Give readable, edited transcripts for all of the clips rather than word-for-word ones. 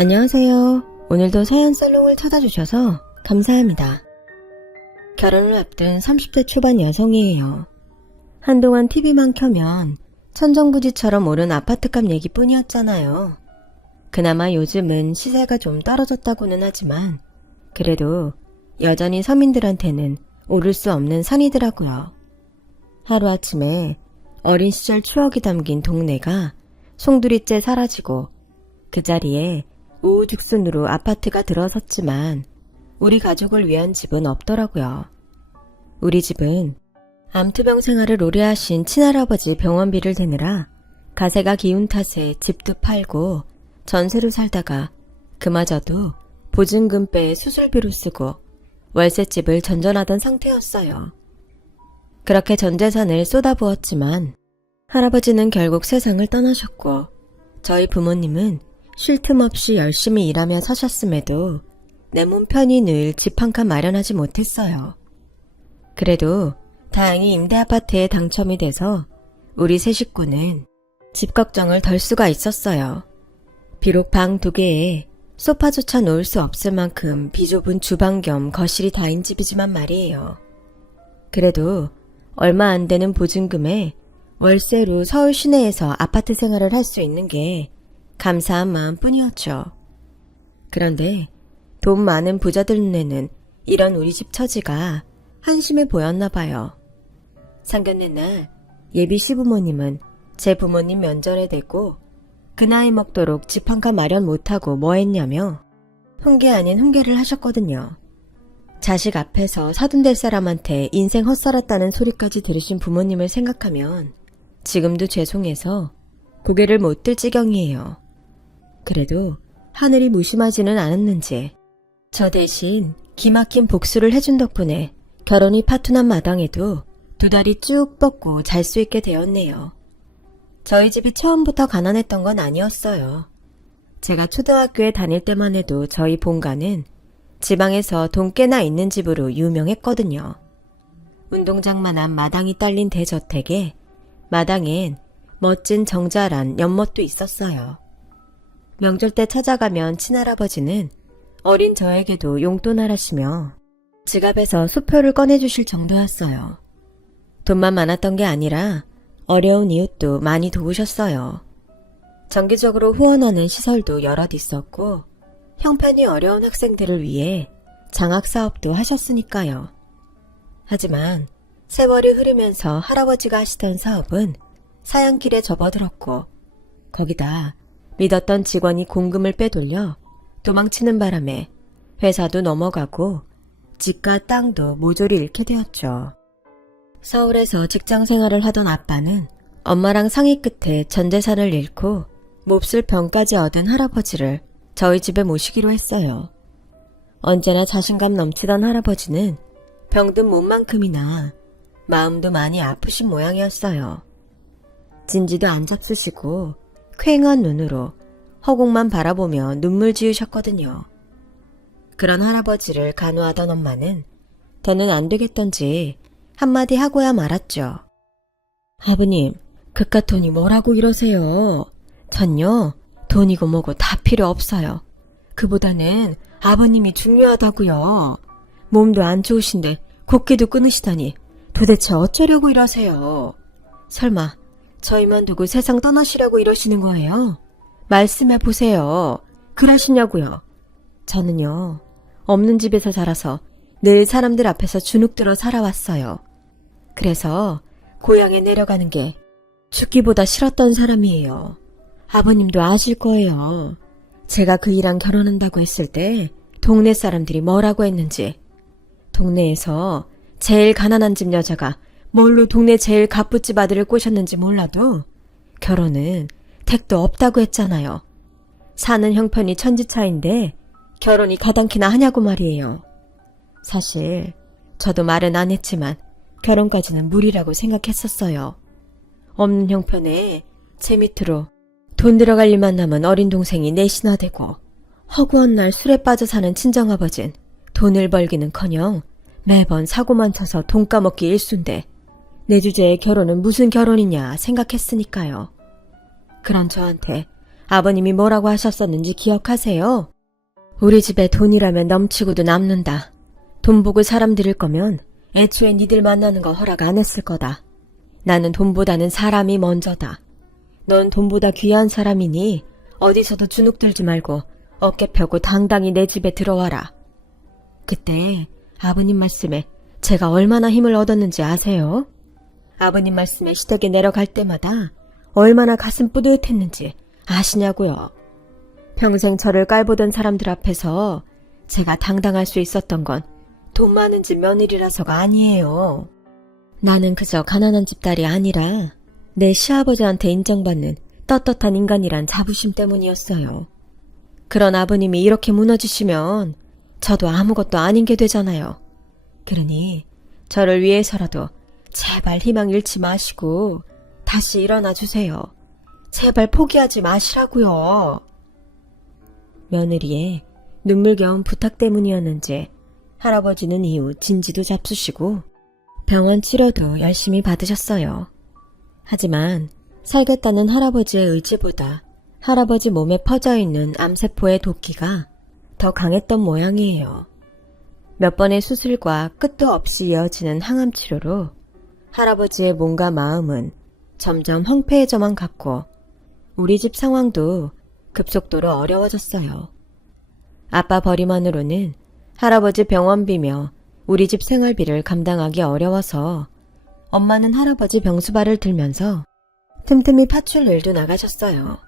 안녕하세요. 오늘도 서연살롱을 찾아주셔서 감사합니다. 결혼을 앞둔 30대 초반 여성이에요. 한동안 TV만 켜면 천정부지처럼 오른 아파트값 얘기뿐이었잖아요. 그나마 요즘은 시세가 좀 떨어졌다고는 하지만 그래도 여전히 서민들한테는 오를 수 없는 산이더라고요. 하루아침에 어린 시절 추억이 담긴 동네가 송두리째 사라지고 그 자리에 우후죽순으로 아파트가 들어섰지만 우리 가족을 위한 집은 없더라고요. 우리 집은 암투병 생활을 오래 하신 친할아버지 병원비를 대느라 가세가 기운 탓에 집도 팔고 전세로 살다가 그마저도 보증금 빼 수술비로 쓰고 월세집을 전전하던 상태였어요. 그렇게 전 재산을 쏟아부었지만 할아버지는 결국 세상을 떠나셨고 저희 부모님은 쉴 틈 없이 열심히 일하며 사셨음에도 내 몸 편히 늘 집 한 칸 마련하지 못했어요. 그래도 다행히 임대아파트에 당첨이 돼서 우리 세 식구는 집 걱정을 덜 수가 있었어요. 비록 방 2개에 소파조차 놓을 수 없을 만큼 비좁은 주방 겸 거실이 다인 집이지만 말이에요. 그래도 얼마 안 되는 보증금에 월세로 서울 시내에서 아파트 생활을 할 수 있는 게 감사한 마음뿐이었죠. 그런데 돈 많은 부자들 눈에는 이런 우리 집 처지가 한심해 보였나 봐요. 상견례 날 예비 시부모님은 제 부모님 면전에 대고 그 나이 먹도록 집 한 칸 마련 못하고 뭐 했냐며 훈계 아닌 훈계를 하셨거든요. 자식 앞에서 사돈될 사람한테 인생 헛살았다는 소리까지 들으신 부모님을 생각하면 지금도 죄송해서 고개를 못 들 지경이에요. 그래도 하늘이 무심하지는 않았는지 저 대신 기막힌 복수를 해준 덕분에 결혼이 파투난 마당에도 2다리 쭉 뻗고 잘 수 있게 되었네요. 저희 집이 처음부터 가난했던 건 아니었어요. 제가 초등학교에 다닐 때만 해도 저희 본가는 지방에서 돈 꽤나 있는 집으로 유명했거든요. 운동장만한 마당이 딸린 대저택에 마당엔 멋진 정자란 연못도 있었어요. 명절 때 찾아가면 친할아버지는 어린 저에게도 용돈하라시며 지갑에서 수표를 꺼내주실 정도였어요. 돈만 많았던 게 아니라 어려운 이웃도 많이 도우셨어요. 정기적으로 후원하는 시설도 여럿 있었고 형편이 어려운 학생들을 위해 장학사업도 하셨으니까요. 하지만 세월이 흐르면서 할아버지가 하시던 사업은 사양길에 접어들었고 거기다 믿었던 직원이 공금을 빼돌려 도망치는 바람에 회사도 넘어가고 집과 땅도 모조리 잃게 되었죠. 서울에서 직장 생활을 하던 아빠는 엄마랑 상의 끝에 전 재산을 잃고 몹쓸 병까지 얻은 할아버지를 저희 집에 모시기로 했어요. 언제나 자신감 넘치던 할아버지는 병든 몸만큼이나 마음도 많이 아프신 모양이었어요. 진지도 안 잡수시고 퀭한 눈으로 허공만 바라보며 눈물 지으셨거든요. 그런 할아버지를 간호하던 엄마는 더는 안 되겠던지 한마디 하고야 말았죠. 아버님, 그깟 돈이 뭐라고 이러세요. 전요, 돈이고 뭐고 다 필요 없어요. 그보다는 아버님이 중요하다고요. 몸도 안 좋으신데 곡기도 끊으시다니 도대체 어쩌려고 이러세요. 설마 저희만 두고 세상 떠나시려고 이러시는 거예요? 말씀해보세요. 그러시냐고요. 저는요, 없는 집에서 자라서 늘 사람들 앞에서 주눅들어 살아왔어요. 그래서 고향에 내려가는 게 죽기보다 싫었던 사람이에요. 아버님도 아실 거예요. 제가 그 이랑 결혼한다고 했을 때 동네 사람들이 뭐라고 했는지. 동네에서 제일 가난한 집 여자가 뭘로 동네 제일 갑부집 아들을 꼬셨는지 몰라도 결혼은 택도 없다고 했잖아요. 사는 형편이 천지차인데 결혼이 가당키나 하냐고 말이에요. 사실 저도 말은 안 했지만 결혼까지는 무리라고 생각했었어요. 없는 형편에 제 밑으로 돈 들어갈 일만 남은 어린 동생이 넷이나 되고 허구한 날 술에 빠져 사는 친정아버진 돈을 벌기는커녕 매번 사고만 쳐서 돈 까먹기 일순데 내 주제에 결혼은 무슨 결혼이냐 생각했으니까요. 그런 저한테 아버님이 뭐라고 하셨었는지 기억하세요? 우리 집에 돈이라면 넘치고도 남는다. 돈 보고 사람 들일 거면 애초에 니들 만나는 거 허락 안 했을 거다. 나는 돈보다는 사람이 먼저다. 넌 돈보다 귀한 사람이니 어디서도 주눅 들지 말고 어깨 펴고 당당히 내 집에 들어와라. 그때 아버님 말씀에 제가 얼마나 힘을 얻었는지 아세요? 아버님 말씀에 시댁에 내려갈 때마다 얼마나 가슴 뿌듯했는지 아시냐고요. 평생 저를 깔보던 사람들 앞에서 제가 당당할 수 있었던 건 돈 많은 집 며느리라서가 아니에요. 나는 그저 가난한 집 딸이 아니라 내 시아버지한테 인정받는 떳떳한 인간이란 자부심 때문이었어요. 그런 아버님이 이렇게 무너지시면 저도 아무것도 아닌 게 되잖아요. 그러니 저를 위해서라도 제발 희망 잃지 마시고 다시 일어나 주세요. 제발 포기하지 마시라고요. 며느리의 눈물겨운 부탁 때문이었는지 할아버지는 이후 진지도 잡수시고 병원 치료도 열심히 받으셨어요. 하지만 살겠다는 할아버지의 의지보다 할아버지 몸에 퍼져있는 암세포의 도끼가 더 강했던 모양이에요. 몇 번의 수술과 끝도 없이 이어지는 항암 치료로 할아버지의 몸과 마음은 점점 황폐해져만 갔고 우리 집 상황도 급속도로 어려워졌어요. 아빠 벌이만으로는 할아버지 병원비며 우리 집 생활비를 감당하기 어려워서 엄마는 할아버지 병수발을 들면서 틈틈이 파출 일도 나가셨어요.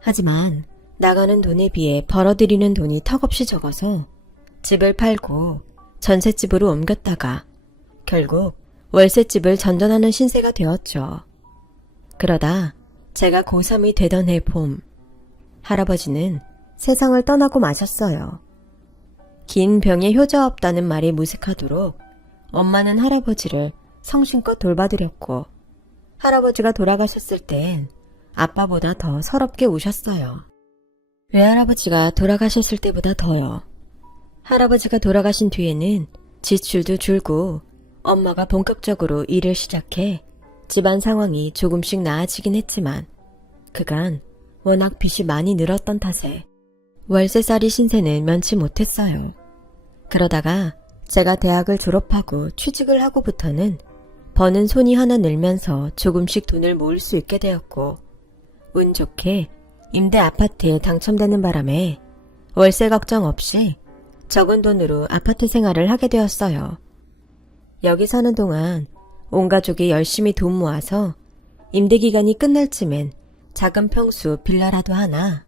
하지만 나가는 돈에 비해 벌어들이는 돈이 턱없이 적어서 집을 팔고 전셋집으로 옮겼다가 결국 월세집을 전전하는 신세가 되었죠. 그러다 제가 고3이 되던 해 봄, 할아버지는 세상을 떠나고 마셨어요. 긴 병에 효자 없다는 말이 무색하도록 엄마는 할아버지를 성심껏 돌봐드렸고 할아버지가 돌아가셨을 땐 아빠보다 더 서럽게 우셨어요. 외할아버지가 돌아가셨을 때보다 더요. 할아버지가 돌아가신 뒤에는 지출도 줄고 엄마가 본격적으로 일을 시작해 집안 상황이 조금씩 나아지긴 했지만 그간 워낙 빚이 많이 늘었던 탓에 월세살이 신세는 면치 못했어요. 그러다가 제가 대학을 졸업하고 취직을 하고부터는 버는 손이 하나 늘면서 조금씩 돈을 모을 수 있게 되었고 운 좋게 임대 아파트에 당첨되는 바람에 월세 걱정 없이 적은 돈으로 아파트 생활을 하게 되었어요. 여기 사는 동안 온 가족이 열심히 돈 모아서 임대 기간이 끝날 쯤엔 작은 평수 빌라라도 하나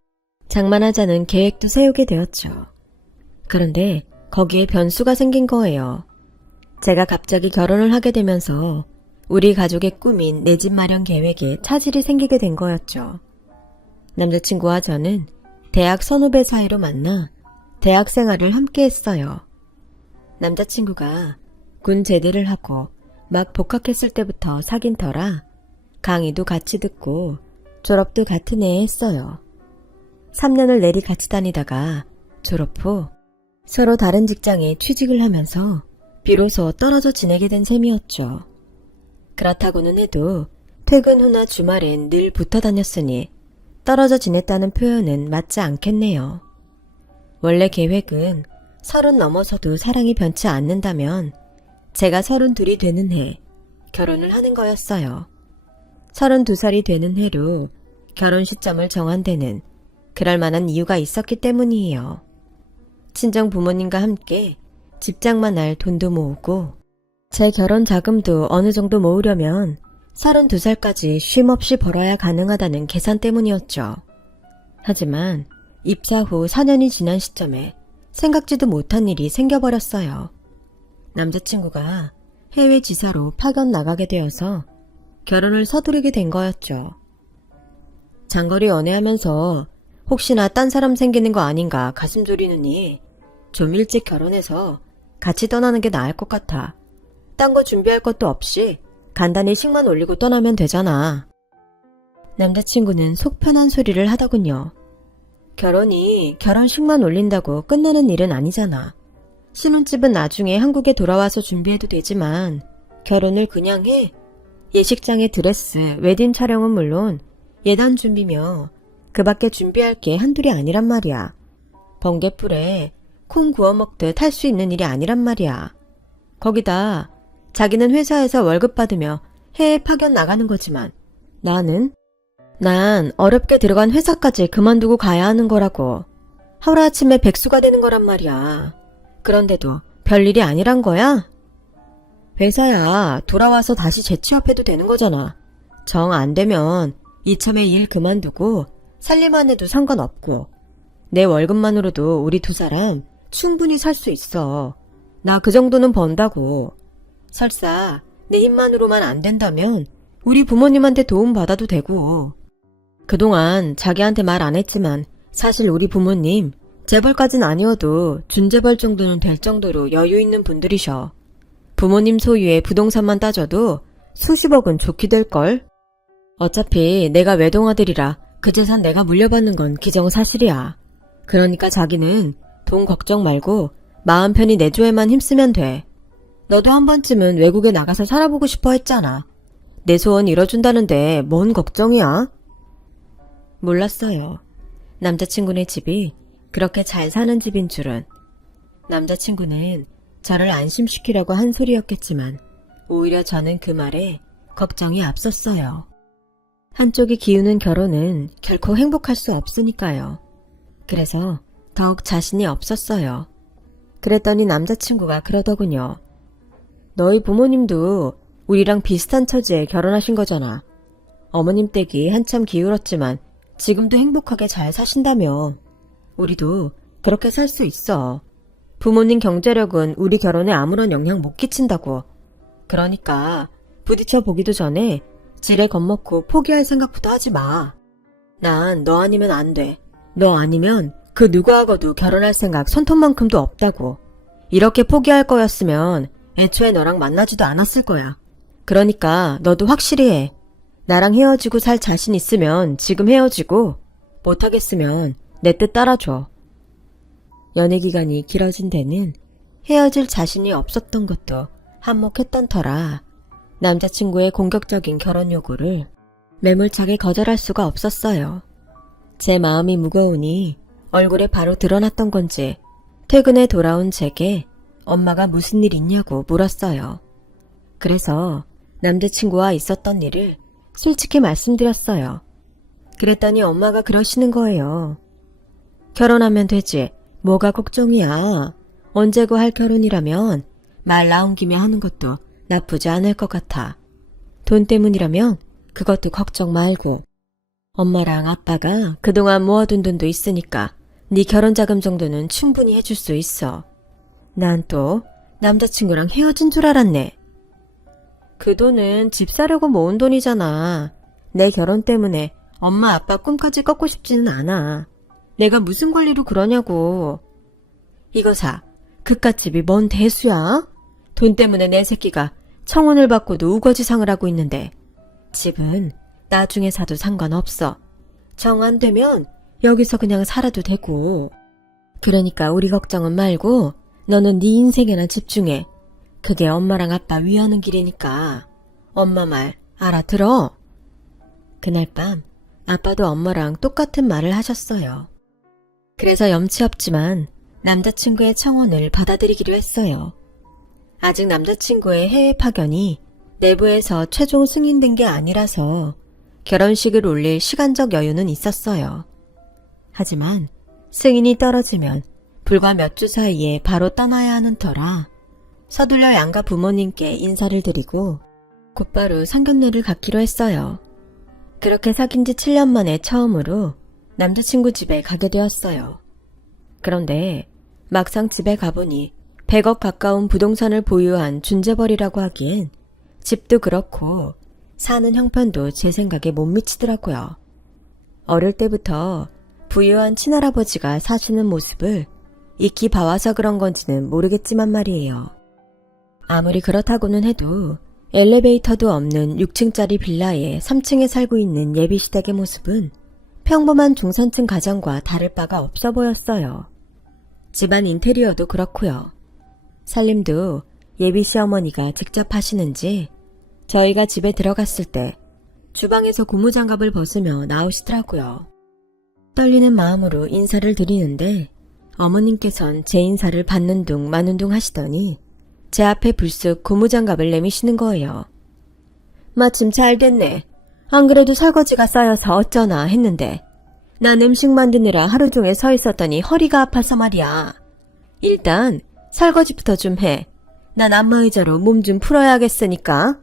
장만하자는 계획도 세우게 되었죠. 그런데 거기에 변수가 생긴 거예요. 제가 갑자기 결혼을 하게 되면서 우리 가족의 꿈인 내 집 마련 계획에 차질이 생기게 된 거였죠. 남자친구와 저는 대학 선후배 사이로 만나 대학 생활을 함께 했어요. 남자친구가 군 제대를 하고 막 복학했을 때부터 사귄 터라 강의도 같이 듣고 졸업도 같은 해에 했어요. 3년을 내리 같이 다니다가 졸업 후 서로 다른 직장에 취직을 하면서 비로소 떨어져 지내게 된 셈이었죠. 그렇다고는 해도 퇴근 후나 주말엔 늘 붙어 다녔으니 떨어져 지냈다는 표현은 맞지 않겠네요. 원래 계획은 30 넘어서도 사랑이 변치 않는다면 제가 32이 되는 해 결혼을 하는 거였어요. 32살이 되는 해로 결혼 시점을 정한 데는 그럴 만한 이유가 있었기 때문이에요. 친정 부모님과 함께 집장만 할 돈도 모으고 제 결혼 자금도 어느 정도 모으려면 32살까지 쉼없이 벌어야 가능하다는 계산 때문이었죠. 하지만 입사 후 4년이 지난 시점에 생각지도 못한 일이 생겨버렸어요. 남자친구가 해외 지사로 파견 나가게 되어서 결혼을 서두르게 된 거였죠. 장거리 연애하면서 혹시나 딴 사람 생기는 거 아닌가 가슴 졸이느니 좀 일찍 결혼해서 같이 떠나는 게 나을 것 같아. 딴 거 준비할 것도 없이 간단히 식만 올리고 떠나면 되잖아. 남자친구는 속 편한 소리를 하더군요. 결혼이 결혼식만 올린다고 끝내는 일은 아니잖아. 신혼집은 나중에 한국에 돌아와서 준비해도 되지만 결혼을 그냥 해. 예식장의 드레스, 웨딩 촬영은 물론 예단 준비며 그 밖에 준비할 게 한둘이 아니란 말이야. 번갯불에 콩 구워 먹듯 할 수 있는 일이 아니란 말이야. 거기다 자기는 회사에서 월급 받으며 해외 파견 나가는 거지만 난 어렵게 들어간 회사까지 그만두고 가야 하는 거라고. 하루아침에 백수가 되는 거란 말이야. 그런데도 별일이 아니란 거야? 회사야 돌아와서 다시 재취업해도 되는 거잖아. 정 안 되면 이참에 일 그만두고 살림만 해도 상관없고 내 월급만으로도 우리 두 사람 충분히 살 수 있어. 나 그 정도는 번다고. 설사 내 힘만으로만 안 된다면 우리 부모님한테 도움 받아도 되고. 그동안 자기한테 말 안 했지만 사실 우리 부모님 재벌까진 아니어도 준재벌 정도는 될 정도로 여유 있는 분들이셔. 부모님 소유의 부동산만 따져도 수십억은 좋게 될걸? 어차피 내가 외동아들이라 그 재산 내가 물려받는 건 기정사실이야. 그러니까 자기는 돈 걱정 말고 마음 편히 내조에만 힘쓰면 돼. 너도 한 번쯤은 외국에 나가서 살아보고 싶어 했잖아. 내 소원 이뤄준다는데 뭔 걱정이야? 몰랐어요. 남자친구네 집이 그렇게 잘 사는 집인 줄은. 남자친구는 저를 안심시키려고 한 소리였겠지만 오히려 저는 그 말에 걱정이 앞섰어요. 한쪽이 기우는 결혼은 결코 행복할 수 없으니까요. 그래서 더욱 자신이 없었어요. 그랬더니 남자친구가 그러더군요. 너희 부모님도 우리랑 비슷한 처지에 결혼하신 거잖아. 어머님 댁이 한참 기울었지만 지금도 행복하게 잘 사신다며. 우리도 그렇게 살 수 있어. 부모님 경제력은 우리 결혼에 아무런 영향 못 끼친다고. 그러니까 부딪혀 보기도 전에 지레 겁먹고 포기할 생각부터 하지 마. 난 너 아니면 안 돼. 너 아니면 그 누구하고도 결혼할 생각 손톱만큼도 없다고. 이렇게 포기할 거였으면 애초에 너랑 만나지도 않았을 거야. 그러니까 너도 확실히 해. 나랑 헤어지고 살 자신 있으면 지금 헤어지고 못하겠으면 내 뜻 따라줘. 연애기간이 길어진 데는 헤어질 자신이 없었던 것도 한몫했던 터라 남자친구의 공격적인 결혼 요구를 매몰차게 거절할 수가 없었어요. 제 마음이 무거우니 얼굴에 바로 드러났던 건지 퇴근에 돌아온 제게 엄마가 무슨 일 있냐고 물었어요. 그래서 남자친구와 있었던 일을 솔직히 말씀드렸어요. 그랬더니 엄마가 그러시는 거예요. 결혼하면 되지. 뭐가 걱정이야. 언제고 할 결혼이라면 말 나온 김에 하는 것도 나쁘지 않을 것 같아. 돈 때문이라면 그것도 걱정 말고. 엄마랑 아빠가 그동안 모아둔 돈도 있으니까 네 결혼자금 정도는 충분히 해줄 수 있어. 난 또 남자친구랑 헤어진 줄 알았네. 그 돈은 집 사려고 모은 돈이잖아. 내 결혼 때문에 엄마 아빠 꿈까지 꺾고 싶지는 않아. 내가 무슨 권리로 그러냐고. 이거 사. 그깟집이 뭔 대수야? 돈 때문에 내 새끼가 청혼을 받고도 우거지상을 하고 있는데 집은 나중에 사도 상관없어. 정 안 되면 여기서 그냥 살아도 되고. 그러니까 우리 걱정은 말고 너는 네 인생에나 집중해. 그게 엄마랑 아빠 위하는 길이니까 엄마 말 알아들어. 그날 밤 아빠도 엄마랑 똑같은 말을 하셨어요. 그래서 염치 없지만 남자친구의 청혼을 받아들이기로 했어요. 아직 남자친구의 해외 파견이 내부에서 최종 승인된 게 아니라서 결혼식을 올릴 시간적 여유는 있었어요. 하지만 승인이 떨어지면 불과 몇 주 사이에 바로 떠나야 하는 터라 서둘러 양가 부모님께 인사를 드리고 곧바로 상견례를 갖기로 했어요. 그렇게 사귄 지 7년 만에 처음으로 남자친구 집에 가게 되었어요. 그런데 막상 집에 가보니 100억 가까운 부동산을 보유한 준재벌이라고 하기엔 집도 그렇고 사는 형편도 제 생각에 못 미치더라고요. 어릴 때부터 부유한 친할아버지가 사시는 모습을 익히 봐와서 그런 건지는 모르겠지만 말이에요. 아무리 그렇다고는 해도 엘리베이터도 없는 6층짜리 빌라에 3층에 살고 있는 예비시댁의 모습은 평범한 중산층 가정과 다를 바가 없어 보였어요. 집안 인테리어도 그렇고요. 살림도 예비시어머니가 직접 하시는지 저희가 집에 들어갔을 때 주방에서 고무장갑을 벗으며 나오시더라고요. 떨리는 마음으로 인사를 드리는데 어머님께선 제 인사를 받는 둥 마는 둥 하시더니 제 앞에 불쑥 고무장갑을 내미시는 거예요. 마침 잘 됐네. 안 그래도 설거지가 쌓여서 어쩌나 했는데 난 음식 만드느라 하루 종일 서 있었더니 허리가 아파서 말이야. 일단 설거지부터 좀 해. 난 안마의자로 몸 좀 풀어야겠으니까.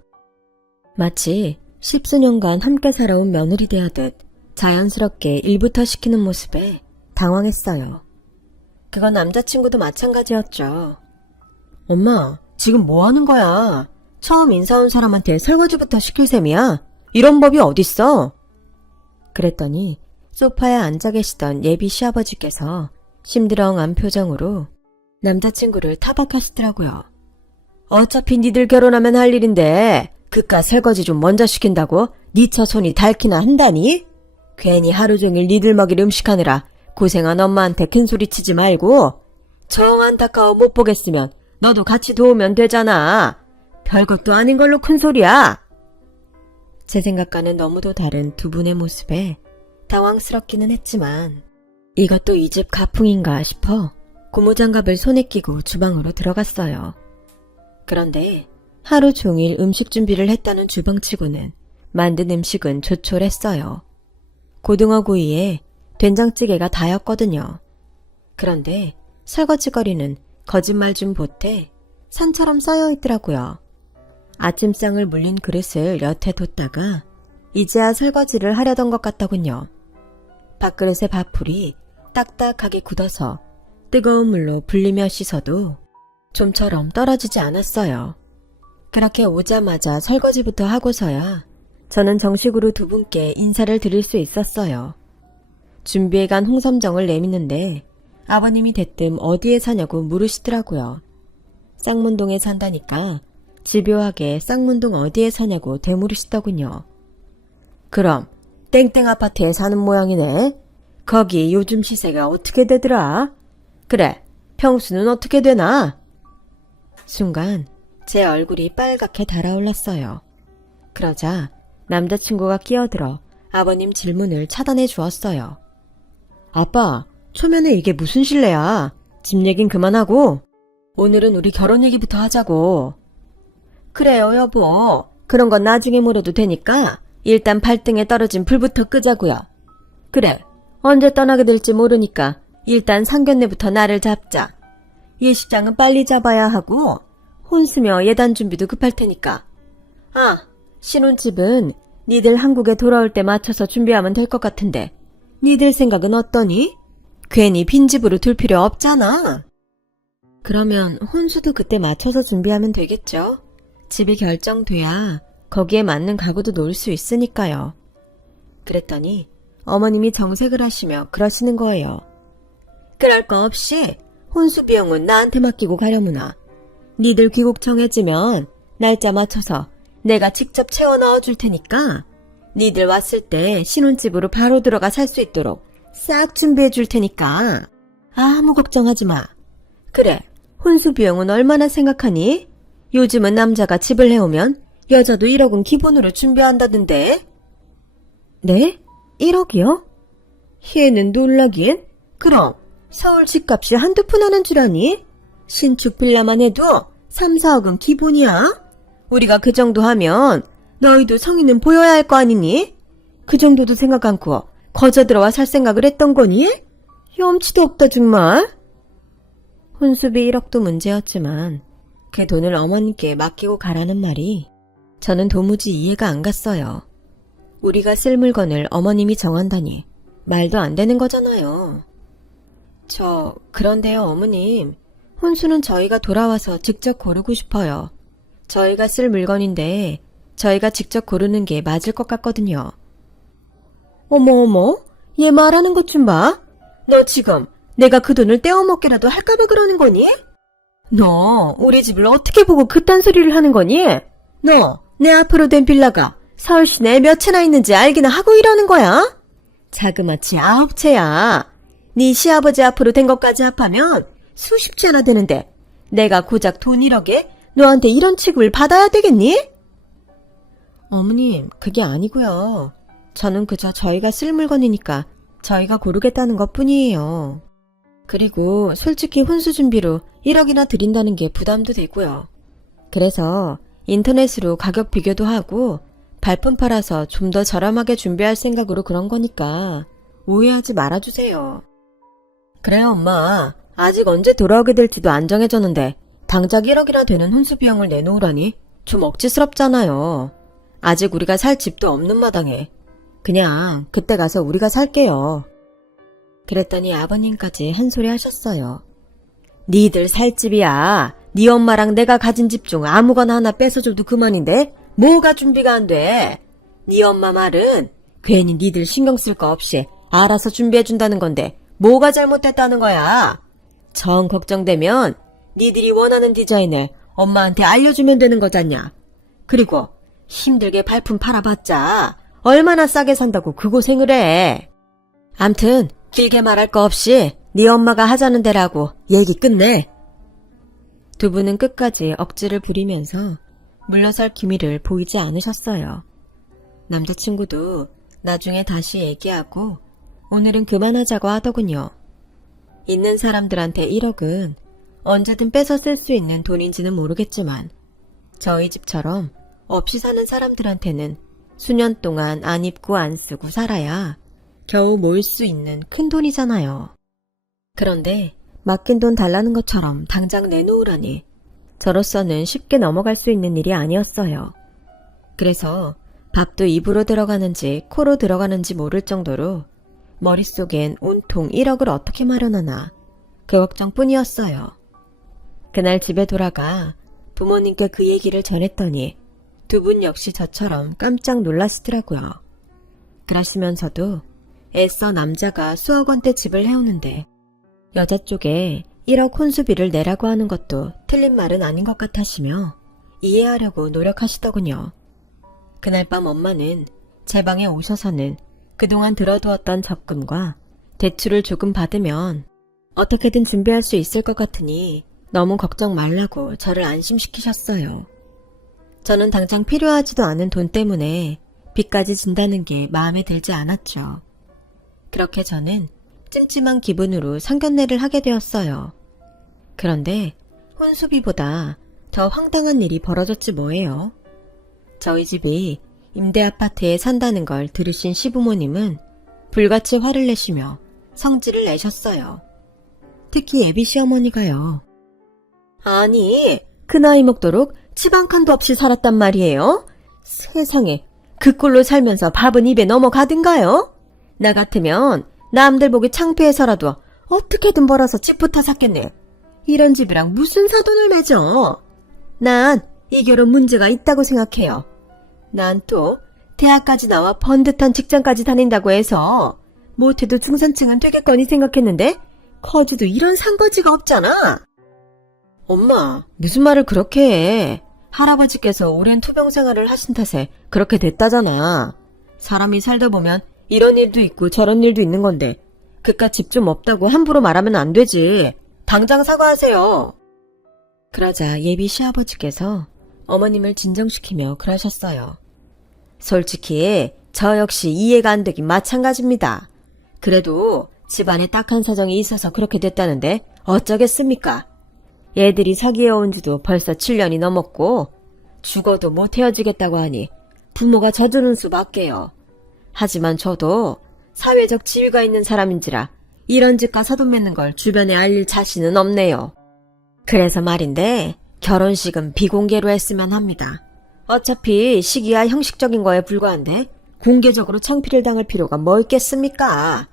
마치 십수년간 함께 살아온 며느리 대하듯 자연스럽게 일부터 시키는 모습에 당황했어요. 그건 남자친구도 마찬가지였죠. 엄마, 지금 뭐 하는 거야? 처음 인사 온 사람한테 설거지부터 시킬 셈이야? 이런 법이 어딨어? 그랬더니 소파에 앉아 계시던 예비 시아버지께서 심드렁한 표정으로 남자친구를 타박하시더라고요. 어차피 니들 결혼하면 할 일인데 그깟 설거지 좀 먼저 시킨다고 니 처손이 닳기나 한다니? 괜히 하루 종일 니들 먹일 음식하느라 고생한 엄마한테 큰소리 치지 말고 정 안타까워 못 보겠으면 너도 같이 도우면 되잖아. 별것도 아닌 걸로 큰소리야. 제 생각과는 너무도 다른 두 분의 모습에 당황스럽기는 했지만 이것도 이 집 가풍인가 싶어 고무장갑을 손에 끼고 주방으로 들어갔어요. 그런데 하루 종일 음식 준비를 했다는 주방치고는 만든 음식은 조촐했어요. 고등어구이에 된장찌개가 다였거든요. 그런데 설거지거리는 거짓말 좀 보태 산처럼 쌓여있더라고요. 아침상을 물린 그릇을 여태 뒀다가 이제야 설거지를 하려던 것 같더군요. 밥그릇의 밥풀이 딱딱하게 굳어서 뜨거운 물로 불리며 씻어도 좀처럼 떨어지지 않았어요. 그렇게 오자마자 설거지부터 하고서야 저는 정식으로 두 분께 인사를 드릴 수 있었어요. 준비해간 홍삼정을 내미는데 아버님이 대뜸 어디에 사냐고 물으시더라고요. 쌍문동에 산다니까 집요하게 쌍문동 어디에 사냐고 되물으시더군요. 그럼 땡땡 아파트에 사는 모양이네. 거기 요즘 시세가 어떻게 되더라? 그래, 평수는 어떻게 되나? 순간 제 얼굴이 빨갛게 달아올랐어요. 그러자 남자친구가 끼어들어 아버님 질문을 차단해 주었어요. 아빠, 초면에 이게 무슨 실례야? 집 얘긴 그만하고 오늘은 우리 결혼 얘기부터 하자고. 그래요, 여보. 그런 건 나중에 물어도 되니까 일단 발등에 떨어진 불부터 끄자고요. 그래, 언제 떠나게 될지 모르니까 일단 상견례부터 날을 잡자. 예식장은 빨리 잡아야 하고 혼수며 예단 준비도 급할 테니까. 아, 신혼집은 니들 한국에 돌아올 때 맞춰서 준비하면 될 것 같은데 니들 생각은 어떠니? 괜히 빈집으로 둘 필요 없잖아. 그러면 혼수도 그때 맞춰서 준비하면 되겠죠? 집이 결정돼야 거기에 맞는 가구도 놓을 수 있으니까요. 그랬더니 어머님이 정색을 하시며 그러시는 거예요. 그럴 거 없이 혼수 비용은 나한테 맡기고 가려무나. 니들 귀국 정해지면 날짜 맞춰서 내가 직접 채워 넣어줄 테니까 니들 왔을 때 신혼집으로 바로 들어가 살 수 있도록 싹 준비해 줄 테니까 아무 걱정하지 마. 그래, 혼수 비용은 얼마나 생각하니? 요즘은 남자가 집을 해오면 여자도 1억은 기본으로 준비한다던데. 네? 1억이요? 얘는 놀라긴? 그럼 서울 집값이 한두 푼 하는 줄 아니? 신축 빌라만 해도 3, 4억은 기본이야. 우리가 그 정도 하면 너희도 성의는 보여야 할 거 아니니? 그 정도도 생각 않고 거저 들어와 살 생각을 했던 거니? 염치도 없다 정말. 혼수비 1억도 문제였지만 그 돈을 어머님께 맡기고 가라는 말이 저는 도무지 이해가 안 갔어요. 우리가 쓸 물건을 어머님이 정한다니 말도 안 되는 거잖아요. 그런데요 어머님, 혼수는 저희가 돌아와서 직접 고르고 싶어요. 저희가 쓸 물건인데 저희가 직접 고르는 게 맞을 것 같거든요. 어머, 얘 말하는 것 좀 봐. 너 지금 내가 그 돈을 떼어먹기라도 할까봐 그러는 거니? 너 우리 집을 어떻게 보고 그딴 소리를 하는 거니? 너 내 앞으로 된 빌라가 서울 시내에 몇 채나 있는지 알기나 하고 이러는 거야? 자그마치 9채야. 네 시아버지 앞으로 된 것까지 합하면 수십 채나 되는데 내가 고작 돈 1억에 너한테 이런 취급을 받아야 되겠니? 어머님, 그게 아니고요. 저는 그저 저희가 쓸 물건이니까 저희가 고르겠다는 것 뿐이에요. 그리고 솔직히 혼수 준비로 1억이나 드린다는 게 부담도 되고요. 그래서 인터넷으로 가격 비교도 하고 발품 팔아서 좀 더 저렴하게 준비할 생각으로 그런 거니까 오해하지 말아주세요. 그래요, 엄마. 아직 언제 돌아오게 될지도 안 정해졌는데 당장 1억이나 되는 혼수 비용을 내놓으라니 좀 억지스럽잖아요. 아직 우리가 살 집도 없는 마당에. 그냥 그때 가서 우리가 살게요. 그랬더니 아버님까지 한 소리 하셨어요. 니들 살 집이야. 니 엄마랑 내가 가진 집 중 아무거나 하나 뺏어줘도 그만인데 뭐가 준비가 안 돼. 니 엄마 말은 괜히 니들 신경 쓸 거 없이 알아서 준비해준다는 건데 뭐가 잘못됐다는 거야. 정 걱정되면 니들이 원하는 디자인을 엄마한테 알려주면 되는 거잖냐. 그리고 힘들게 발품 팔아봤자 얼마나 싸게 산다고 그 고생을 해. 암튼 길게 말할 거 없이 네 엄마가 하자는 대로하고 얘기 끝내. 두 분은 끝까지 억지를 부리면서 물러설 기미를 보이지 않으셨어요. 남자친구도 나중에 다시 얘기하고 오늘은 그만하자고 하더군요. 있는 사람들한테 1억은 언제든 뺏어 쓸 수 있는 돈인지는 모르겠지만 저희 집처럼 없이 사는 사람들한테는 수년 동안 안 입고 안 쓰고 살아야 겨우 모을 수 있는 큰 돈이잖아요. 그런데 맡긴 돈 달라는 것처럼 당장 내놓으라니 저로서는 쉽게 넘어갈 수 있는 일이 아니었어요. 그래서 밥도 입으로 들어가는지 코로 들어가는지 모를 정도로 머릿속엔 온통 1억을 어떻게 마련하나 그 걱정뿐이었어요. 그날 집에 돌아가 부모님께 그 얘기를 전했더니 두 분 역시 저처럼 깜짝 놀라시더라고요. 그러시면서도 애써 남자가 수억 원대 집을 해오는데 여자 쪽에 1억 혼수비를 내라고 하는 것도 틀린 말은 아닌 것 같으시며 이해하려고 노력하시더군요. 그날 밤 엄마는 제 방에 오셔서는 그동안 들어두었던 적금과 대출을 조금 받으면 어떻게든 준비할 수 있을 것 같으니 너무 걱정 말라고 저를 안심시키셨어요. 저는 당장 필요하지도 않은 돈 때문에 빚까지 진다는 게 마음에 들지 않았죠. 그렇게 저는 찜찜한 기분으로 상견례를 하게 되었어요. 그런데 혼수비보다 더 황당한 일이 벌어졌지 뭐예요. 저희 집이 임대아파트에 산다는 걸 들으신 시부모님은 불같이 화를 내시며 성질을 내셨어요. 특히 예비 시어머니가요. 아니, 그 나이 먹도록 집 한 칸도 없이 살았단 말이에요? 세상에, 그 꼴로 살면서 밥은 입에 넘어가든가요? 나 같으면 남들 보기 창피해서라도 어떻게든 벌어서 집부터 샀겠네. 이런 집이랑 무슨 사돈을 맺어? 난 이 결혼 문제가 있다고 생각해요. 난 또 대학까지 나와 번듯한 직장까지 다닌다고 해서 못해도 중산층은 되겠거니 생각했는데 거지도 이런 상거지가 없잖아. 엄마, 무슨 말을 그렇게 해. 할아버지께서 오랜 투병 생활을 하신 탓에 그렇게 됐다잖아. 사람이 살다 보면 이런 일도 있고 저런 일도 있는 건데 그깟 집 좀 없다고 함부로 말하면 안 되지. 당장 사과하세요. 그러자 예비 시아버지께서 어머님을 진정시키며 그러셨어요. 솔직히 저 역시 이해가 안 되긴 마찬가지입니다. 그래도 집안에 딱한 사정이 있어서 그렇게 됐다는데 어쩌겠습니까? 얘들이 사귀어온 지도 벌써 7년이 넘었고 죽어도 못 헤어지겠다고 하니 부모가 져주는 수밖에요. 하지만 저도 사회적 지위가 있는 사람인지라 이런 집과 사돈 맺는 걸 주변에 알릴 자신은 없네요. 그래서 말인데 결혼식은 비공개로 했으면 합니다. 어차피 시기야 형식적인 거에 불과한데 공개적으로 창피를 당할 필요가 뭐 있겠습니까?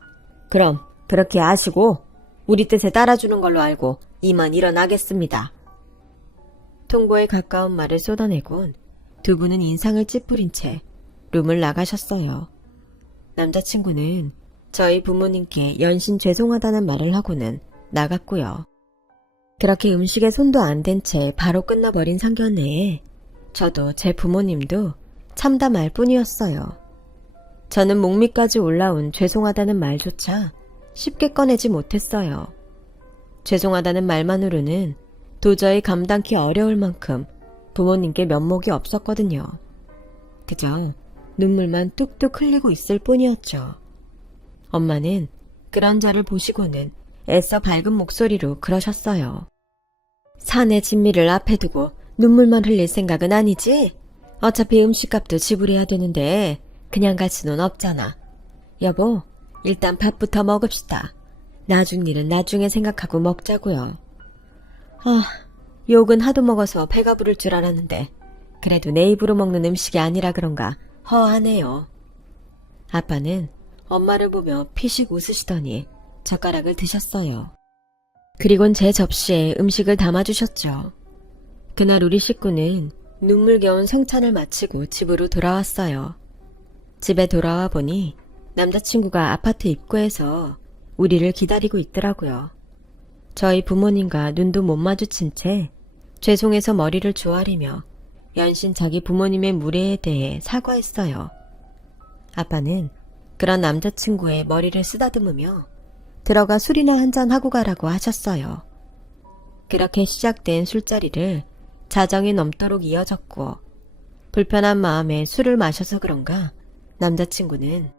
그럼 그렇게 아시고 우리 뜻에 따라주는 걸로 알고 이만 일어나겠습니다. 통보에 가까운 말을 쏟아내곤 두 분은 인상을 찌푸린 채 룸을 나가셨어요. 남자친구는 저희 부모님께 연신 죄송하다는 말을 하고는 나갔고요. 그렇게 음식에 손도 안 댄 채 바로 끝나버린 상견례에 저도 제 부모님도 참담할 뿐이었어요. 저는 목밑까지 올라온 죄송하다는 말조차 쉽게 꺼내지 못했어요. 죄송하다는 말만으로는 도저히 감당기 어려울 만큼 부모님께 면목이 없었거든요. 그저 눈물만 뚝뚝 흘리고 있을 뿐이었죠. 엄마는 그런 저를 보시고는 애써 밝은 목소리로 그러셨어요. 사내 진미를 앞에 두고 눈물만 흘릴 생각은 아니지? 어차피 음식값도 지불해야 되는데 그냥 갈 수는 없잖아. 여보, 일단 밥부터 먹읍시다. 나중 일은 나중에 생각하고 먹자고요. 욕은 하도 먹어서 배가 부를 줄 알았는데 그래도 내 입으로 먹는 음식이 아니라 그런가 허하네요. 아빠는 엄마를 보며 피식 웃으시더니 젓가락을 드셨어요. 그리곤 제 접시에 음식을 담아주셨죠. 그날 우리 식구는 눈물겨운 생찬을 마치고 집으로 돌아왔어요. 집에 돌아와 보니 남자친구가 아파트 입구에서 우리를 기다리고 있더라고요. 저희 부모님과 눈도 못 마주친 채 죄송해서 머리를 조아리며 연신 자기 부모님의 무례에 대해 사과했어요. 아빠는 그런 남자친구의 머리를 쓰다듬으며 들어가 술이나 한잔 하고 가라고 하셨어요. 그렇게 시작된 술자리를 자정이 넘도록 이어졌고 불편한 마음에 술을 마셔서 그런가 남자친구는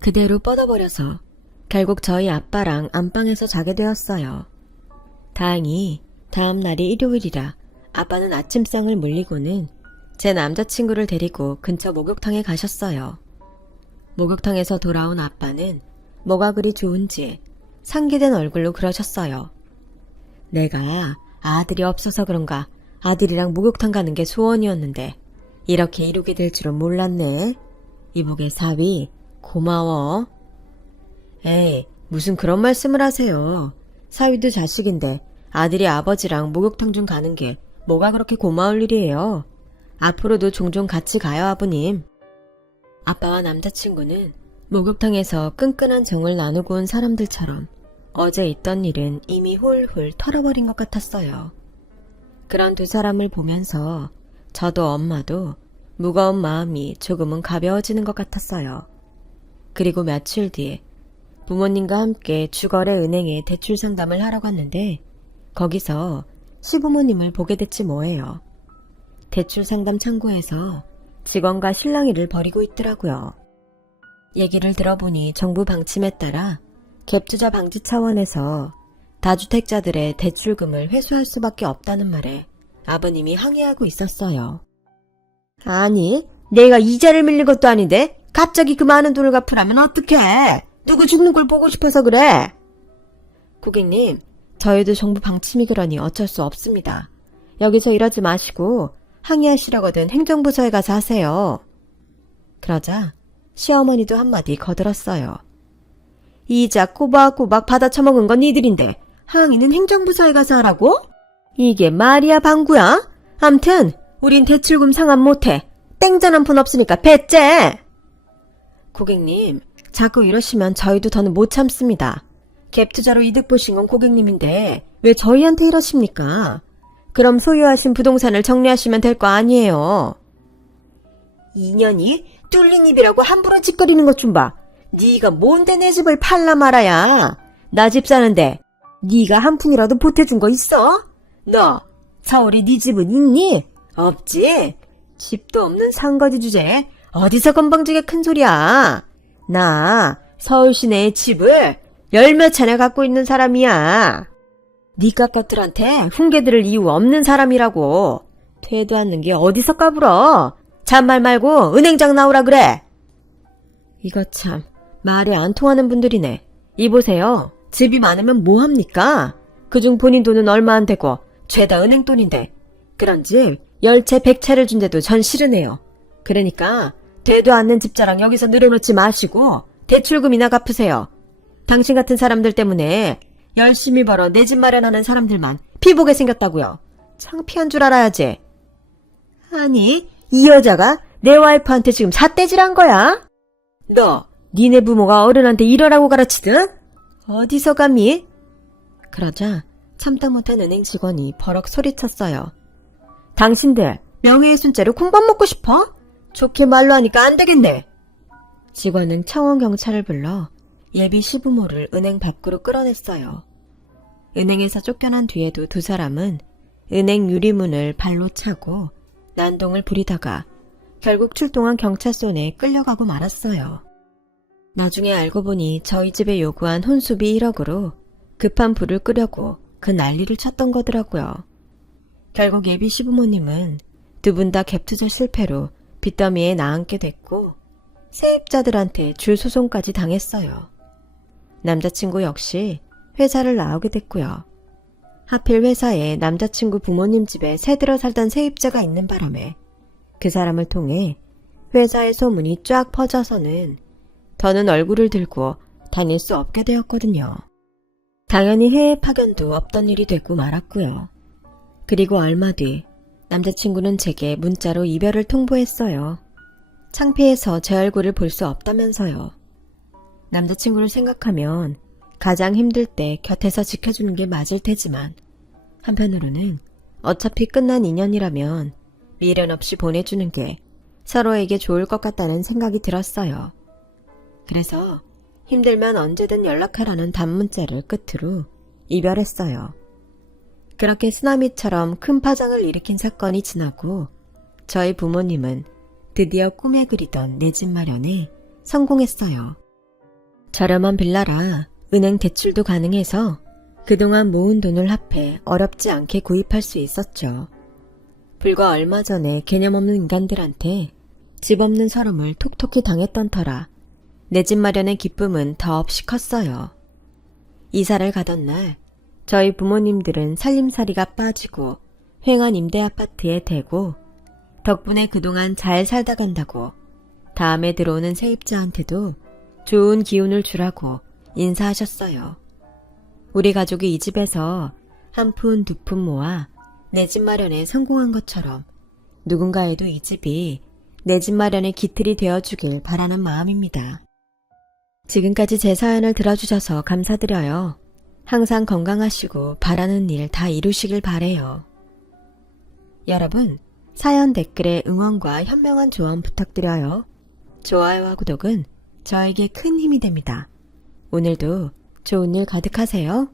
그대로 뻗어버려서 결국 저희 아빠랑 안방에서 자게 되었어요. 다행히 다음 날이 일요일이라 아빠는 아침상을 물리고는 제 남자친구를 데리고 근처 목욕탕에 가셨어요. 목욕탕에서 돌아온 아빠는 뭐가 그리 좋은지 상기된 얼굴로 그러셨어요. 내가 아들이 없어서 그런가 아들이랑 목욕탕 가는 게 소원이었는데 이렇게 이루게 될 줄은 몰랐네. 이복의 사위 고마워. 에이, 무슨 그런 말씀을 하세요. 사위도 자식인데 아들이 아버지랑 목욕탕 좀 가는 게 뭐가 그렇게 고마울 일이에요. 앞으로도 종종 같이 가요, 아버님. 아빠와 남자친구는 목욕탕에서 끈끈한 정을 나누고 온 사람들처럼 어제 있던 일은 이미 훌훌 털어버린 것 같았어요. 그런 두 사람을 보면서 저도 엄마도 무거운 마음이 조금은 가벼워지는 것 같았어요. 그리고 며칠 뒤에 부모님과 함께 주거래 은행에 대출 상담을 하러 갔는데 거기서 시부모님을 보게 됐지 뭐예요. 대출 상담 창구에서 직원과 실랑이를 벌이고 있더라고요. 얘기를 들어보니 정부 방침에 따라 갭투자 방지 차원에서 다주택자들의 대출금을 회수할 수밖에 없다는 말에 아버님이 항의하고 있었어요. 아니, 내가 이자를 밀린 것도 아닌데 갑자기 그 많은 돈을 갚으라면 어떡해? 누구 죽는 걸 보고 싶어서 그래? 고객님, 저희도 정부 방침이 그러니 어쩔 수 없습니다. 여기서 이러지 마시고 항의하시려거든 행정부서에 가서 하세요. 그러자 시어머니도 한마디 거들었어요. 이자 꼬박꼬박 받아 처먹은 건 니들인데 항의는 행정부서에 가서 하라고? 이게 말이야 방구야? 암튼 우린 대출금 상환 못해. 땡전 한 푼 없으니까 배째. 고객님, 자꾸 이러시면 저희도 더는 못 참습니다. 갭투자로 이득 보신 건 고객님인데 왜 저희한테 이러십니까? 그럼 소유하신 부동산을 정리하시면 될 거 아니에요. 인연이 뚫린 입이라고 함부로 짓거리는 것 좀 봐. 네가 뭔데 내 집을 팔라 말아야. 나 집 사는데 네가 한 푼이라도 보태준 거 있어? 너 서울에 네 집은 있니? 없지? 집도 없는 상거지 주제에 어디서 건방지게 큰 소리야. 나 서울 시내에 집을 열몇 채나 갖고 있는 사람이야. 니깟 것들한테 훈계들을 이유 없는 사람이라고. 되도 않는 게 어디서 까불어. 잔말 말고 은행장 나오라 그래. 이거 참 말이 안 통하는 분들이네. 이보세요. 집이 많으면 뭐합니까? 그중 본인 돈은 얼마 안 되고 죄다 은행 돈인데 그런 집 10채 100채를 준대도 전 싫으네요. 그러니까 되도 않는 집자랑 여기서 늘어놓지 마시고 대출금이나 갚으세요. 당신 같은 사람들 때문에 열심히 벌어 내 집 마련하는 사람들만 피보게 생겼다고요. 창피한 줄 알아야지. 아니, 이 여자가 내 와이프한테 지금 삿대질한 거야? 너, 니네 부모가 어른한테 이러라고 가르치든? 어디서 감히? 그러자 참다 못한 은행 직원이 버럭 소리쳤어요. 당신들 명예훼손죄로 콩밥 먹고 싶어? 좋게 말로 하니까 안 되겠네. 직원은 청원 경찰을 불러 예비 시부모를 은행 밖으로 끌어냈어요. 은행에서 쫓겨난 뒤에도 두 사람은 은행 유리문을 발로 차고 난동을 부리다가 결국 출동한 경찰 손에 끌려가고 말았어요. 나중에 알고 보니 저희 집에 요구한 혼수비 1억으로 급한 불을 끄려고 그 난리를 쳤던 거더라고요. 결국 예비 시부모님은 두 분 다 갭투자 실패로 빚더미에 나앉게 됐고 세입자들한테 줄 소송까지 당했어요. 남자친구 역시 회사를 나오게 됐고요. 하필 회사에 남자친구 부모님 집에 새들어 살던 세입자가 있는 바람에 그 사람을 통해 회사의 소문이 쫙 퍼져서는 더는 얼굴을 들고 다닐 수 없게 되었거든요. 당연히 해외 파견도 없던 일이 되고 말았고요. 그리고 얼마 뒤 남자친구는 제게 문자로 이별을 통보했어요. 창피해서 제 얼굴을 볼 수 없다면서요. 남자친구를 생각하면 가장 힘들 때 곁에서 지켜주는 게 맞을 테지만 한편으로는 어차피 끝난 인연이라면 미련 없이 보내주는 게 서로에게 좋을 것 같다는 생각이 들었어요. 그래서 힘들면 언제든 연락하라는 단문자를 끝으로 이별했어요. 그렇게 쓰나미처럼 큰 파장을 일으킨 사건이 지나고 저희 부모님은 드디어 꿈에 그리던 내 집 마련에 성공했어요. 저렴한 빌라라 은행 대출도 가능해서 그동안 모은 돈을 합해 어렵지 않게 구입할 수 있었죠. 불과 얼마 전에 개념 없는 인간들한테 집 없는 서름을 톡톡히 당했던 터라 내 집 마련의 기쁨은 더없이 컸어요. 이사를 가던 날 저희 부모님들은 살림살이가 빠지고 횡한 임대 아파트에 대고 덕분에 그동안 잘 살다 간다고 다음에 들어오는 세입자한테도 좋은 기운을 주라고 인사하셨어요. 우리 가족이 이 집에서 한 푼 두 푼 모아 내 집 마련에 성공한 것처럼 누군가에도 이 집이 내 집 마련의 기틀이 되어주길 바라는 마음입니다. 지금까지 제 사연을 들어주셔서 감사드려요. 항상 건강하시고 바라는 일 다 이루시길 바래요. 여러분, 사연 댓글에 응원과 현명한 조언 부탁드려요. 좋아요와 구독은 저에게 큰 힘이 됩니다. 오늘도 좋은 일 가득하세요.